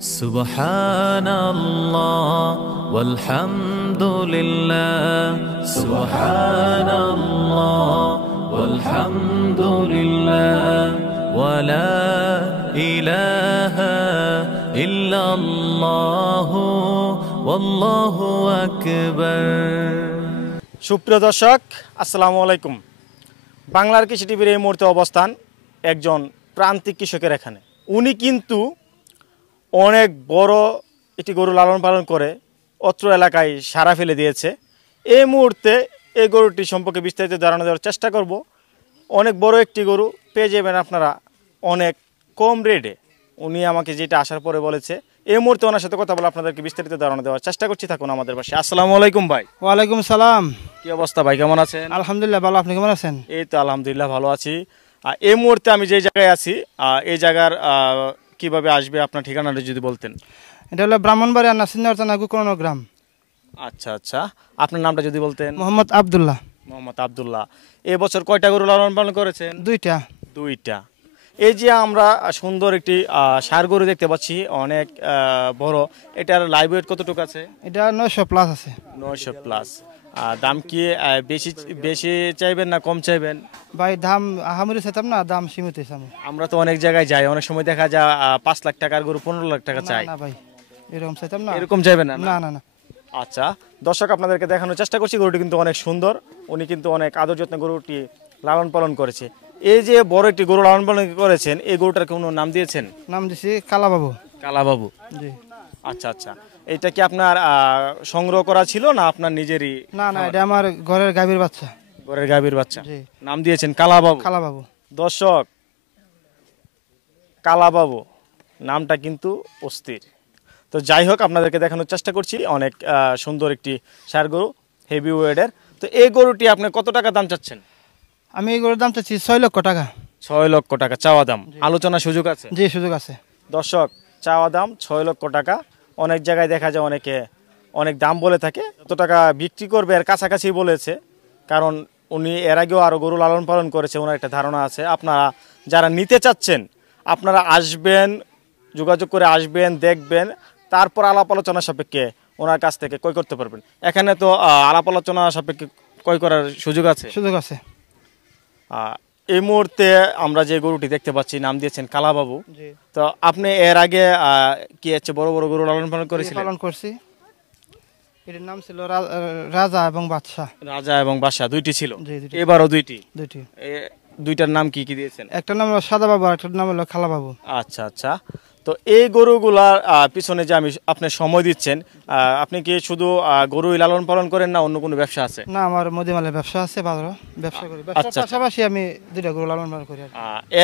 Subhanallah walhamdulillah, Subhanallah walhamdulillah, wa la ilaha illallah, wallahu akbar. সুপ্রিয় দর্শক, আসসালামু আলাইকুম। বাংলার কৃষি টিভির এই মুহূর্তে অবস্থান একজন প্রান্তিক কৃষকের এখানে। উনি কিন্তু অনেক বড় একটি গরু লালন পালন করে অত্র এলাকায় সাড়া ফেলে দিয়েছে। এই মুহূর্তে এই গরুটি সম্পর্কে বিস্তারিত ধারণা দেওয়ার চেষ্টা করব। অনেক বড় একটি গরু পেয়ে যাবেন আপনারা অনেক কম রেটে। উনি আমাকে যেটা আসার পরে বলেছে, এই মুহূর্তে ওনার সাথে কথা বলে আপনাদেরকে বিস্তারিত ধারণা দেওয়ার চেষ্টা করছি। থাকুন আমাদের পাশে। আসসালামু আলাইকুম ভাই। ওয়ালাইকুম সালাম। কি অবস্থা ভাই, কেমন আছেন? আলহামদুলিল্লাহ ভালো, আপনি কেমন আছেন? এই তো আলহামদুলিল্লাহ ভালো আছি। এই মুহূর্তে আমি যে জায়গায় আছি, এই জায়গার কিভাবে আসবে আপনার ঠিকানাটা যদি বলতেন। এটা হলো ব্রাহ্মণবাড়িয়া নাসিরনগর গুকরণ গ্রাম। আচ্ছা আচ্ছা, আপনার নামটা যদি বলতেন। মোহাম্মদ আব্দুল্লাহ। মোহাম্মদ আব্দুল্লাহ। এবছর কয়টা গরু লালন পালন করেছেন? দুইটা। এই যে আমরা সুন্দর একটি ষাঁড় গরু দেখতে পাচ্ছি, অনেক বড়। এটার লাইভ ওয়েট কতটুকু আছে? এটা 900 প্লাস আছে। 900 প্লাস। দাম কি বেশি চাইবেন না কম চাইবেন? ভাই দাম আহামরি চাইতাম না, দাম সীমিত চাইতাম। আমরা তো অনেক জায়গায় যাই, অনেক সময় দেখা যায় 5 লাখ টাকার গরু 15 লাখ টাকা চাই। না ভাই, এরকম চাইতাম না। এরকম চাইবেন না? না না না। আচ্ছা দর্শক, আপনাদেরকে দেখানোর চেষ্টা করছি। গরুটি কিন্তু অনেক সুন্দর। উনি কিন্তু অনেক আদর যত্নে গরুটি লালন পালন করেছে। এই যে বড় একটি গরু লালন পালন করেছেন, এই গরুটার কোনো নাম দিয়েছেন? নাম দিছি কালাবাবু। কালাবাবু, জি। আচ্ছা আচ্ছা, এটা কি আপনার সংগ্রহ করা ছিল না আপনার নিজেরই? না না, এটা আমার ঘরের গাভীর বাচ্চা। ঘরের গাভীর বাচ্চা। জি। নাম দিয়েছেন কালাবাবু। কালাবাবু। দর্শক, কালাবাবু নামটা কিন্তু অস্থির। তো যাই হোক, আপনাদেরকে দেখানোর চেষ্টা করছি। অনেক সুন্দর একটি ষাঁড় গরু, হেভি ওয়েটের। তো এই গরুটি আপনি কত টাকা দাম চাচ্ছেন? আমি এই গরুর দাম চাচ্ছি 6 লক্ষ টাকা। 6 লক্ষ টাকা চাওয়া দাম। আলোচনার সুযোগ আছে? জি, সুযোগ আছে। দর্শক, চাওয়া দাম 6 লক্ষ টাকা। অনেক জায়গায় দেখা যায় অনেকে অনেক দাম বলে থাকে। কত টাকা বিক্রি করবে এর কাছাকাছি বলেছে, কারণ উনি এর আগেও আরও গরু লালন পালন করেছে, ওনার একটা ধারণা আছে। আপনারা যারা নিতে চাচ্ছেন, আপনারা আসবেন, যোগাযোগ করে আসবেন, দেখবেন, তারপর আলাপ আলোচনা সাপেক্ষে ওনার কাছ থেকে ক্রয় করতে পারবেন। এখানে তো আলাপ আলোচনা সাপেক্ষে ক্রয় করার সুযোগ আছে? সুযোগ আছে। এই মুহূর্তে আমরা যে গরুটি দেখতে পাচ্ছি, নাম দিয়েছেন কালাবাবু। তো আপনি এর আগে কি হচ্ছে বড় বড় গরু লালন পালন করেছিলেন? পালন করছি। এর নাম ছিল রাজা এবং বাদশা। রাজা এবং বাদশা দুইটি ছিল। এবারও দুইটি। দুইটার নাম কি কি দিয়েছেন? একটা নাম হলো সাদা বাবু আর একটা নাম হলো খালা বাবু। আচ্ছা আচ্ছা। তো এই গরুগুলার পিছনে যে আপনি সময় দিচ্ছেন, আপনি কি শুধু গরুই লালন পালন করেন না অন্য কোনো ব্যবসা আছে? না, আমার মুদিমালের ব্যবসা আছে, বাজারে ব্যবসা করি। পাশাপাশি আমি দুইটা গরু লালন পালন করি।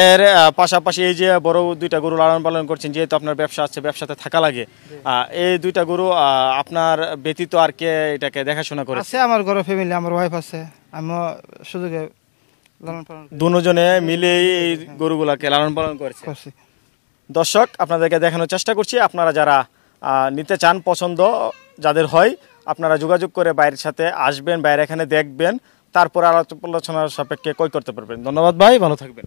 এর পাশাপাশি এই যে বড় দুইটা গরু লালন পালন করছেন, যেহেতু আপনার ব্যবসা আছে, ব্যবসাতে থাকা লাগে, এই দুইটা গরু আপনার ব্যতীত আর কে এটাকে দেখাশোনা করে? আছে আমার ঘরে ফ্যামিলি, আমার ওয়াইফ আছে, আমিও সুযোগে লালন পালন করি। দুজনে মিলে এই গরুগুলাকে লালন পালন করছি। দর্শক, আপনাদেরকে দেখানোর চেষ্টা করছি। আপনারা যারা নিতে চান, পছন্দ যাদের হয়, আপনারা যোগাযোগ করে বাইরের সাথে আসবেন, বাইরে এখানে দেখবেন, তারপরে আলোচনার সাপেক্ষে ক্রয় করতে পারবেন। ধন্যবাদ ভাই, ভালো থাকবেন।